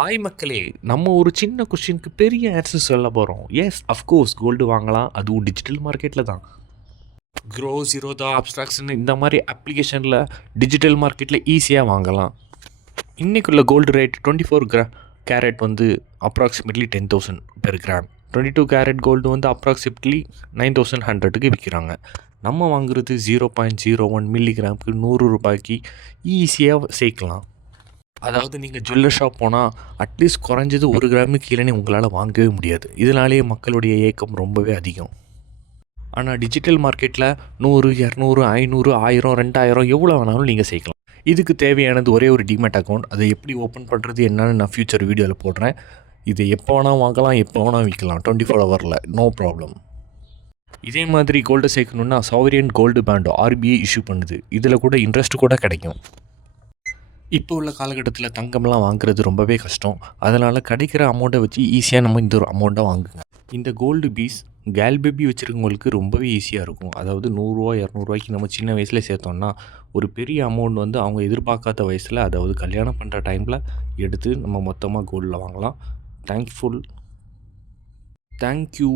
Hi மக்களே, நம்ம ஒரு சின்ன கொஷினுக்கு பெரிய ஆன்சர் சொல்ல போகிறோம். எஸ், அஃப்கோர்ஸ் கோல்டு வாங்கலாம், அதுவும் டிஜிட்டல் மார்க்கெட்டில் தான். க்ரோ ஜீரோதா அப்ஸ்ட்ராக்ஷன் இந்த மாதிரி அப்ளிகேஷனில் டிஜிட்டல் மார்க்கெட்டில் ஈஸியாக வாங்கலாம். இன்றைக்குள்ள கோல்டு ரேட் 24 கேரட் வந்து approximately 10,000 per gram. 22 carat gold வந்து அப்ராக்சிமேட்லி 9,100க்கு விற்கிறாங்க. நம்ம வாங்குறது 0.01 மில்லிகிராமுக்கு 100 ரூபாய்க்கு ஈஸியாக சேர்க்கலாம். அதாவது நீங்கள் ஜுவல்லர் ஷாப் போனால் அட்லீஸ்ட் குறைஞ்சது 1 கிராமுக்கு கீழே உங்களால் வாங்கவே முடியாது. இதனாலேயே மக்களுடைய ஏக்கம் ரொம்பவே அதிகம். ஆனால் டிஜிட்டல் மார்க்கெட்டில் 100, 200, 500, 1000, 2000 எவ்வளோ வேணாலும் நீங்கள் சேர்க்கலாம். இதுக்கு தேவையானது ஒரே ஒரு டிமேட் அக்கௌண்ட். அதை எப்படி ஓப்பன் பண்ணுறது என்னன்னு நான் ஃப்யூச்சர் வீடியோவில் போடுறேன். இதை எப்போ வேணால் வாங்கலாம், எப்போ வேணால் விற்கலாம், 24 ஹவரில், நோ ப்ராப்ளம். இதே மாதிரி கோல்டு சேர்க்கணுன்னா sovereign gold bond RBI issue பண்ணுது. இதில் கூட இன்ட்ரெஸ்ட் கூட கிடைக்கும். இப்போ உள்ள காலகட்டத்தில் தங்கம்லாம் வாங்குறது ரொம்பவே கஷ்டம். அதனால் கிடைக்கிற அமௌண்ட்டை வச்சு ஈஸியாக நம்ம இந்த ஒரு அமௌண்ட்டை வாங்குங்க. இந்த கோல்டு பீஸ் கேல் பேபி வச்சுருக்கவங்களுக்கு ரொம்பவே ஈஸியாக இருக்கும். அதாவது 100 200 நம்ம சின்ன வயசில் சேர்த்தோம்னா ஒரு பெரிய அமௌண்ட் வந்து அவங்க எதிர்பார்க்காத வயசில், அதாவது கல்யாணம் பண்ணுற டைமில் எடுத்து நம்ம மொத்தமாக கோல்டில் வாங்கலாம். தேங்க்யூ.